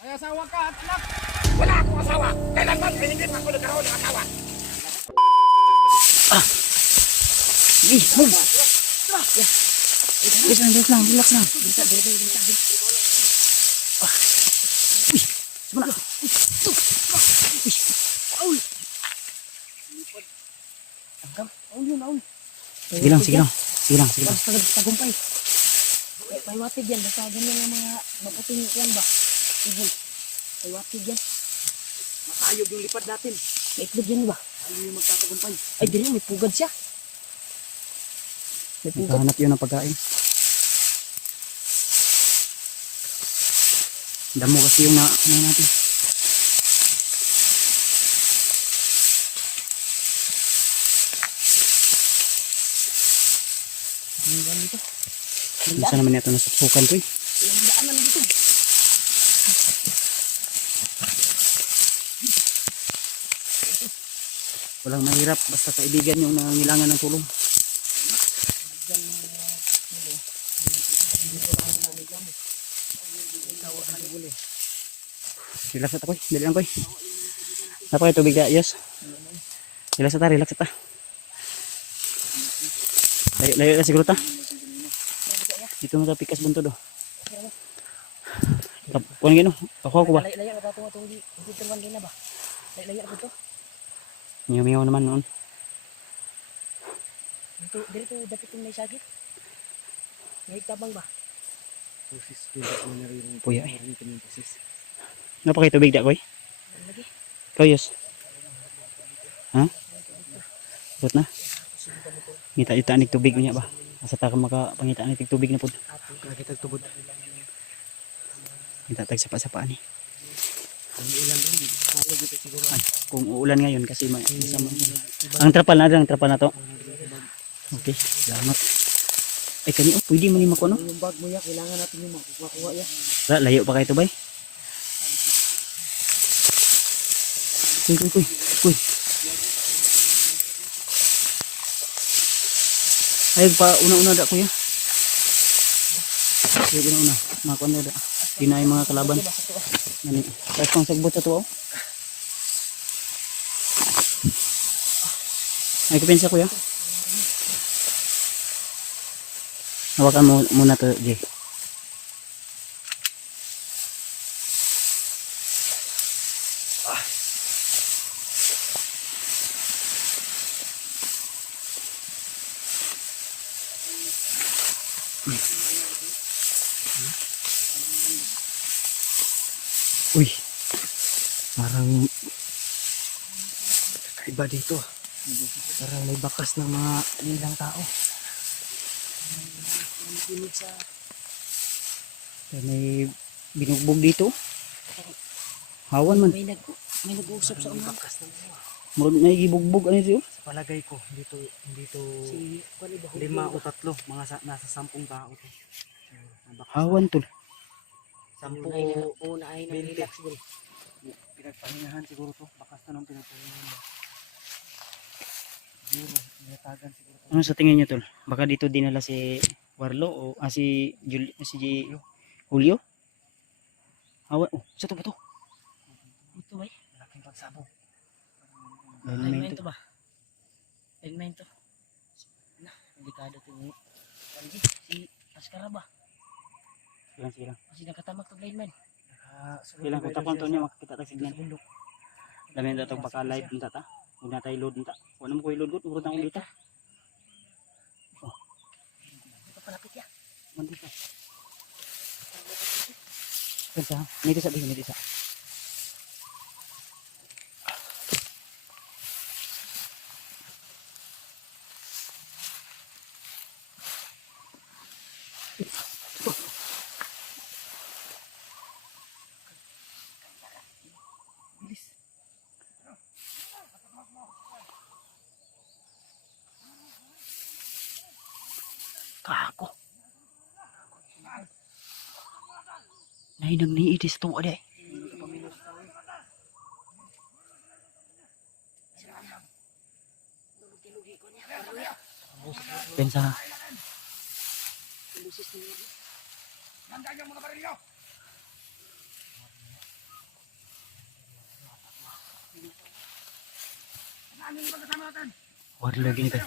May asawa ka at anak. Wala akong asawa. Kailanman ay hindi pa ako nagkaroon ng asawa. Move. Relax lang. Semana. Sige lang. Tagumpay. Paiwatig yan. Basta ganyan ang mga maputing yan ba? Ibon. Paiwatig yan. Matayog yung lipad natin. May itlog yan ba? Ayaw yung magtatagumpay. Ay, dili. May pugad siya. May pugad. Hanap yun ng pagkain. Damo kasi yung ano natin. Ang daan dito. Saan naman ito nasuksukan ko eh. Yung daanan dito. Walang mahirap basta kaibigan yung nangangailangan ng tulong. Relax at ako eh. Dali lang ko eh. Napakay tubig ka, Yos. Relax at ta. Layo na siguro ta. Dito mo sa pikas bunto do. Kuan gino. Ako ba? Layak na tatong atong hindi terwan din na ba? Layak na dito. Miyaw naman noon. Dito dapat yung may sakit. May tabang ba? Pusis din ako naririnig. Puya eh. Naririnig kami yung pusis. Napakay tubig da ko eh. Lagi. Ikaw, Yos. Ha? Buat na. Ngita-ita nig tubig niya ba? Asa ta ka makapangita nig tubig na pud. Nakita tubod. Ngita tag sapa-sapaan eh. Ang ulan din. Halo dito siguro. Ay, kung uulan ngayon kasi may isang ang trapal na to. Okay, salamat. Ay kani pwede man ni mako no? Yung bag mo ya, kailangan natin yung makuha ya. Layo pa kay to bay. Kuy. Ay pa una da kuya. Sige una. Makuan da. Dinay mga kalaban. Nani. Tapos pang sagbot sa to. Ay kupensa kuya. Hawakan mo muna to, Jay. Uy, parang Iba dito. Parang may bakas ng mga nilang tao. Dinig sa may binugbog dito. Hawan man. may nag-uusap sa una. Bakas ng mga. Murag may gibugbog ano dito. Sa palagay ko, dito Si Kuan iba. 5 o 3. Mga nasa 10 tao to. Ang bakas. Hawan tol. 10 Una ay nag-relax din. pinagpahingahan siguro to. Bakas na nung pinagpahingahan ba. Siguro, natagan siguro to. Ano sa tingin niyo tol? Baka dito dinala si Warlo o si Julio? Hawan. Oh, sa to ba to? Ito ba? Malaking pagsabog. Lineman to ba? Lineman to. Na, delikado to. Kanji, si Askara ba? Silang. Kasi nakatamak to lineman. Silang kung tapon to niya makakita tayo signal. bundok. Dami na itong baka live nita ta. Huwag na tayo load nita. Huwag naman ko i-load ko. Urot ang ulita. Ito palapit ya. Mandito. Pensa. Nito sa bihin. Nito sa. Kako. Nainang ni itis to ade. Pensa. natin. Warlo lagi nito.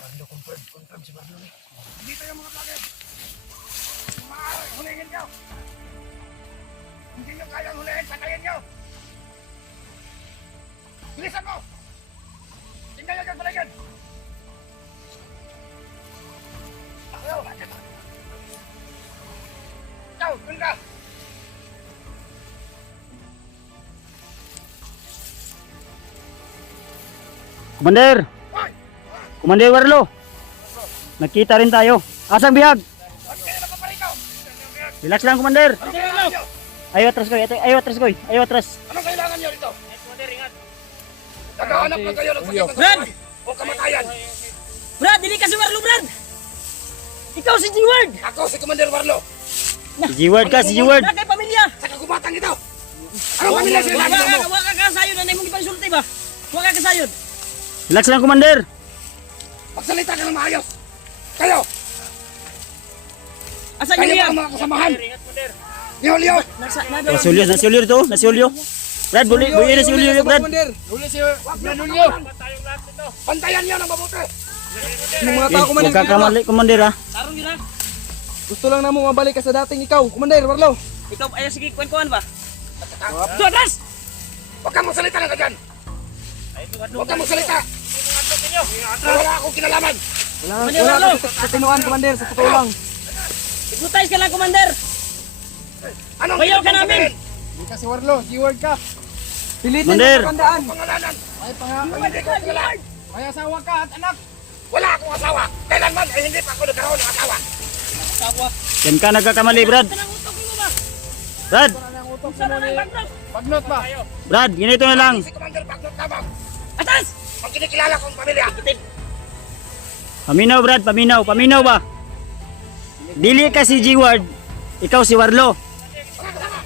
Dito yung mga vlogger. Kung maaari, hulihin nyo. Hindi nyo kayang hulihin, patayin nyo. Bilisan mo. Tingnan nyo dyan sa ligid. Ayaw. Ikaw, dun ka. Komander! Hoy! Komander Warlo! Nagkita rin tayo. Asang bihag? Bakit kayo napaparikaw? Relax lang, Komander. Anong kailangan nyo? Ayaw atras ko, ayaw atras ko. Ayaw atras. Anong kailangan nyo rito? Naghahanap na kayo ng sakit ng Brad! buhay o kamatayan. Brad, dili ka si Warlo, Brad! Ikaw si G-Word! Ako si Commander Warlo. Si G-Word ka, si G-Word. Na kay pamilya! Sa kagubatan ito. Anong pamilya sinasabi mo? Waka ka sayod, anay mong ipagsulti ba? Waka ka sayod! Relax lang, Komander. Magsalita ka ng maayos. Kayo, Asan kayo yung ba yan? ang mga kasamahan? Ni Julio. Si Julio, si Julio to. Na si Julio. Brad, buli na si Julio, Brad. Bantayan niyo ng mabuti. Huwag ka kamali, Komander ha. Tarong yun ha? Gusto lang na mo mabalik ka sa dating ikaw, Commander Warlo. Ikaw, ayaw sige, kuhan ba? Dodas! Huwag kang magsalita ng ganyan. Huwag kang magsalita. Wala akong kinalaman. Commander Warlo! Sa tinuan, Commander, sa totoo lang. Ignutize ka lang, Commander! Anong Bayaw ka ibig mong namin. sabihin? Hindi ka si Warlo, G-Word ka. Pilitin Commander. mo pangandaan. Pangalanan. Hindi ko kilala. May asawa ka at anak. Wala akong asawa. Kailanman ay hindi pa ako nagkaroon ng asawa. Yan ka nagkakamali, Brad. Saan ang utok mo ba? Brad, Saan ang backdrop? Pagnot ba? Brad, ganito na lang. Si Commander Bagnot lamang. Atas! Ang kinikilala kong pamilya. Paminaw, Brad, paminaw. Paminaw ba? Dili ka si G-Word. Ikaw si Warlo. Mga kasama.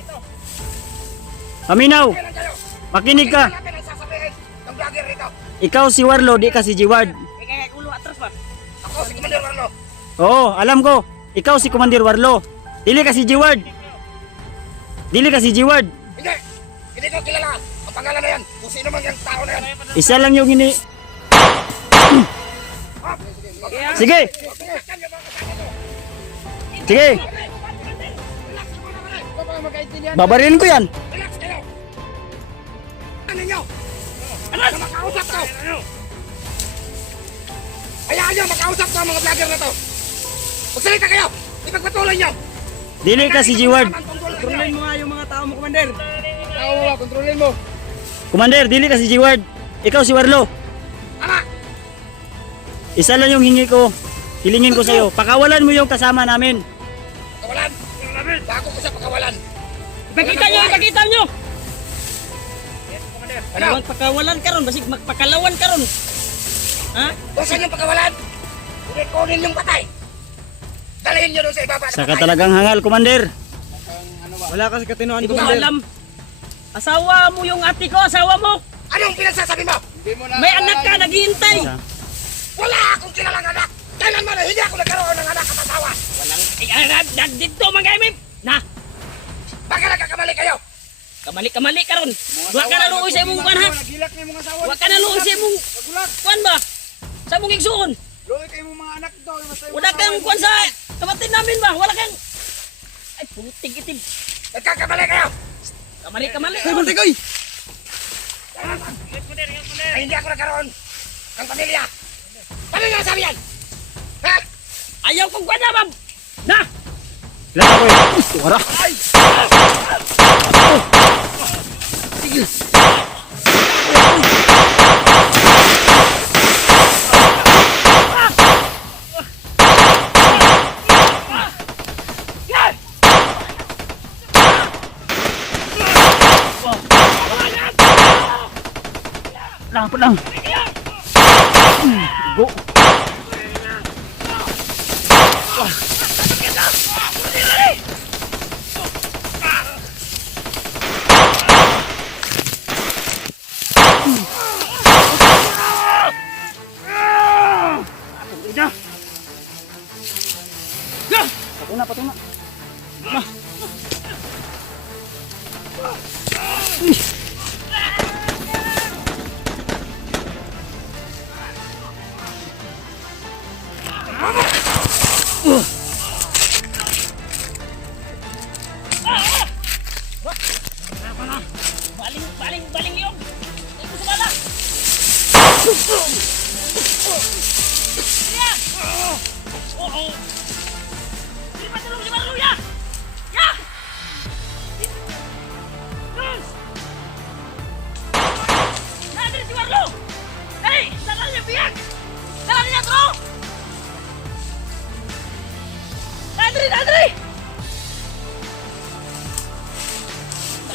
Paminaw. Kailan kayo? Makinig ka. Tingnan natin ang sasabihin ng vlogger rito. Ikaw si Warlo, di ka si G-Word. Kaya ulo atras ba? Ako si Commander Warlo. Oo, alam ko. Ikaw si Commander Warlo. Dili ka si G-Word. Dili ka si G-Word. Hindi. Hindi ko kilala ang pangalan na yan. Kung sino man yung tao na yan. Isa lang yung hini... Sige! Sige! Babarilin ko yan. Relax kayo. Ano nyo? Ano? Makausap ko. Hayaan nyo, makausap ko ang mga vlogger na to. Magsalita kayo. Ipagpatuloy nyo. Dili ka si G-Word. Kontrolin mo nga yung mga tao mo, Commander. Tao mo, kontrolin mo. Commander, dili ka si G-Word. Ikaw si Warlo. Ama, Isa lang yung hingi ko. Hilingin ko sa'yo. Pakawalan mo yung kasama namin. pakawalan. Bago ko sa pakawalan. Ipakita nyo, ipakita nyo! Ano? Pakawalan ka ron, basig magpakalawan ka ron. Ha? Kung saan yung pakawalan? Hindi kunin yung patay. Dalhin nyo doon sa ibaba. Saka talagang hangal, Commander. Wala kasi katinuan, Hindi ko Commander. alam. Asawa mo yung ate ko, asawa mo. Anong pinagsasabi mo? May anak ka, naghihintay. Isa. Wala akong kilalang anak. Kailan man ay hindi ako nagkaroon ng anak at asawa. Walang, dito mga imip. Na, Bakit nagkakamali kayo? kamali ka ron. Huwag ka na luoy sa imong kwan ha. Nagilak na yung mga asawa. Huwag ka na luoy sa imong Nagulak. kwan ba? Sa mong igsuon. Luoy kayo mga anak ito. Wala kang kwan sa kapatid namin ba? Wala kang... Ay, putik itim. Nagkakamali kayo. Kamali. Ay, bantay koy! Ay hindi ako nagkaroon ng pamilya. Ano nga sabi yan? Ha? Ayaw kong kwan na, ma'am. Na! Ilan ako eh. Wala. Lang. Go. Patay na. Hindi pa tulong si Marlo, ya! Ya! Yes! Nadiri si Marlo! Dali! Dalan niya biyak! Dalan niya, bro! Nadiri! Nadiri!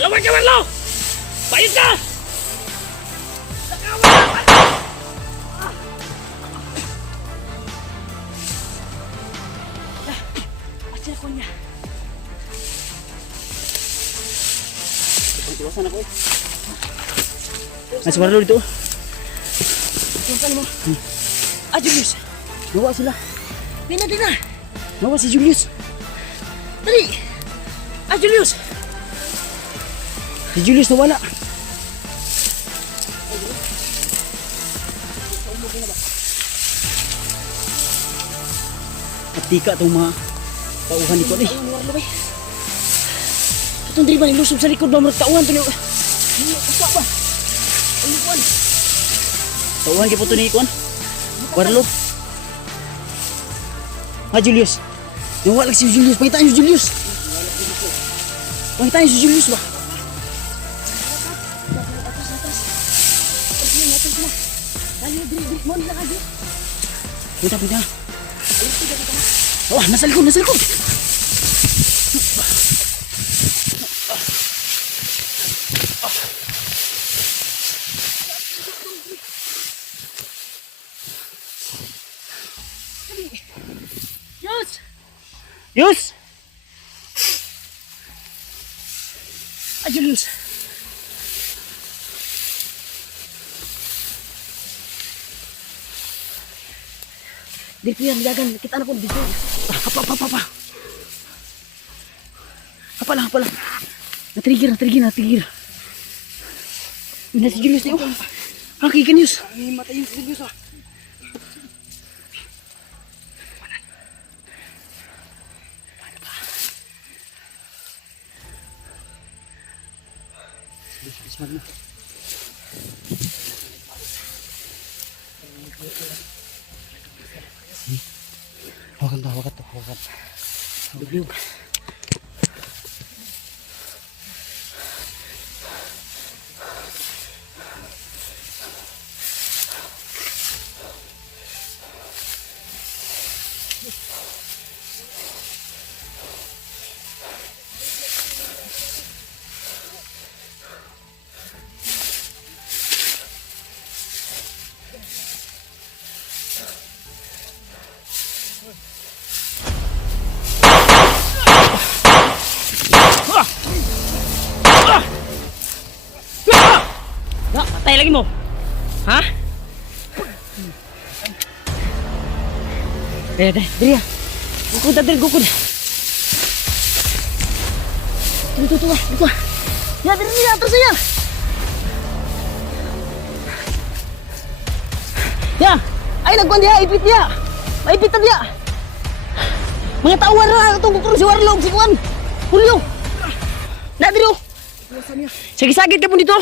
Lawan ka, Marlo! Bayad ka! Nakawan ka! Asya ko niya. Tiwasan ako eh. Nasa Marlo dito. Tumpain mo. Ah, Julius. Nawa sila. Di na. Nawa si Julius. Dali! Ah, Julius! Si Julius nawala. At tika itong mga tauhan ni Kon eh. Tauhan, warlo ba? Itong diri ba nilusob sa likod ba? Marag tauhan ito niyo. Usa ba? Ano kuwan? Tauhan kaya po ito ni Kon. Warlo. Julius. Nawala si Julius. Pangitaan si Julius. Pangitaan si Julius ba? Atas na. Lalo diri mo nila kayo. Punta. Oh, nasa likod. Yus! Ah, Julius. Diri ko yan, dagan. Kita na po dito. Apa. Apa lang. Natrigger. Yun na si Julius na yun. Hakikan Yus. Himatay yung Julius ah. Hawakan to. Dugyog. Patay lagi mo. Ha? Diri ah. Gukod. Dito. Ya, diri atas ya. Ya, ay nagkuhan dia, ipit dia. Maipit dia. Mga tawar na itong kukurong si Warlog, si Kuan. Julio. Na diri oh. Sige sagit ka po dito.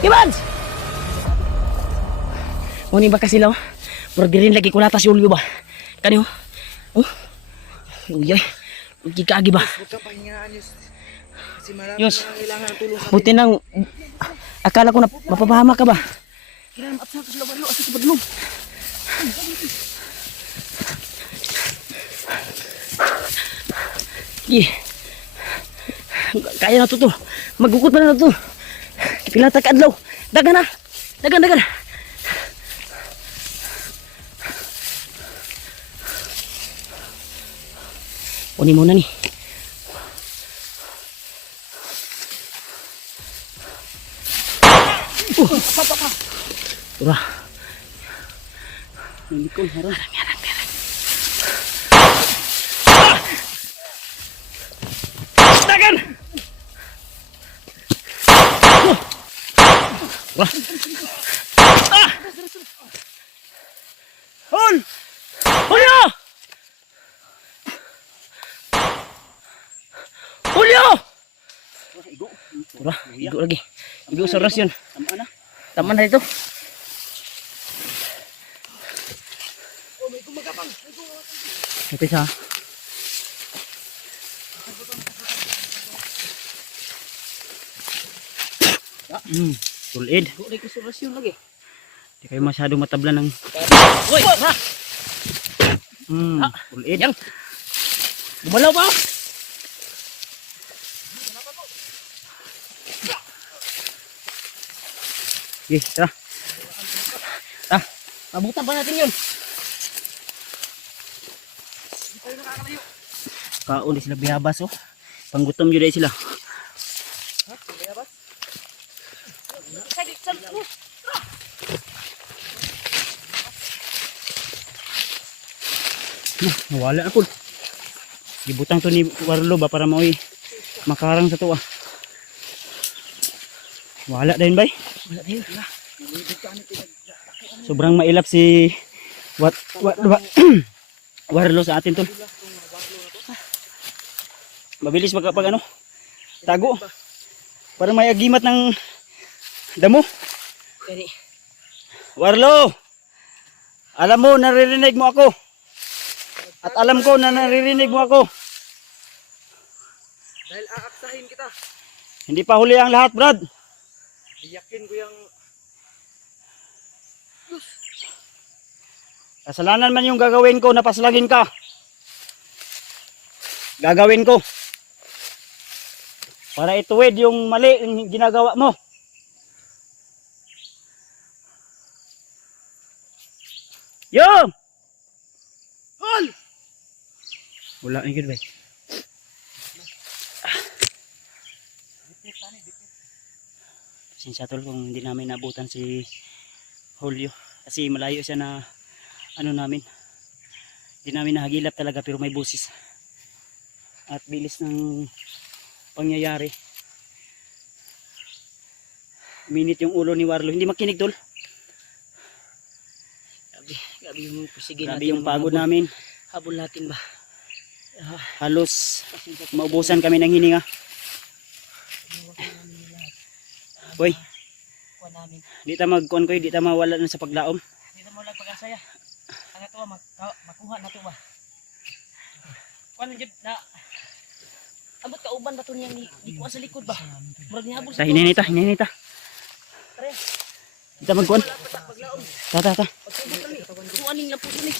Gibans! Muni ba kasi law? Pero di rin lagi kulata si Julio ba? Kani oh? Oh? Uyay. Gigagi ba? Huwag kang pahingaan Yus. Kasi marami Yus. na kailangan ng tulong sa Buti nang akala ko na mapapahama ka ba? Kailangan at sa Warlo at sa Badlong. Kaya na to. Magukot pa na to. Pilata ka adlaw. Dagan. Kunin mo na ni. Tura. Nalikon harang. Dagan! Wah. Hol! Julio! Igo lagi. Igo sa oras yun. Tama na. Tama na ito. Ito siya. Tulid. Igo lagi sa oras yun lagi. Di kayo masyadong matabla ng Uy! Ha! tulid. Yang! Gumalaw pa! Okay, tara. Abutan pa natin yun. Kaon di sila biyabas oh. Panggutom yun dahil sila. Nawala na po. Gibutang to ni Warlo ba para maoy makarang sa to ah. Wala din bay. Wala din. Sobrang mailap si Warlo sa atin tol. Mabilis pag ano tago. Para may agimat ng damo. Kani. Warlo! Alam mo, naririnig mo ako. At alam ko na naririnig mo ako. Dahil aaksahin kita. Hindi pa huli ang lahat, Brad. Iyakin ko yung Kasalanan man yung gagawin ko, napaslagin ka. Gagawin ko. Para ituwid yung mali yung ginagawa mo. Yo! Hol! Wala ni gid bay. Sinsya tol kung hindi namin nabutan si Julio kasi malayo siya na ano namin. Hindi namin nahagilap talaga pero may busis. At bilis ng pangyayari. Minit yung ulo ni Warlo. Hindi makinig tol. Grabe yung pusigin Grabe natin. yung pagod namin. Habol natin ba? Halos maubusan kami ng hininga. Hoy, Kuha namin. di ta magkuan ko, di ta mawala na sa paglaom. Dito mo lang pag-asaya. Ang ito makuha na ito ba? Kuha jud na. Abot ka uban ba ito niya ni kuha sa likod ba? Murag ni habol Ta hininita. Tara. Di ta magkuan. Ta. Kuha ning lampuso ni.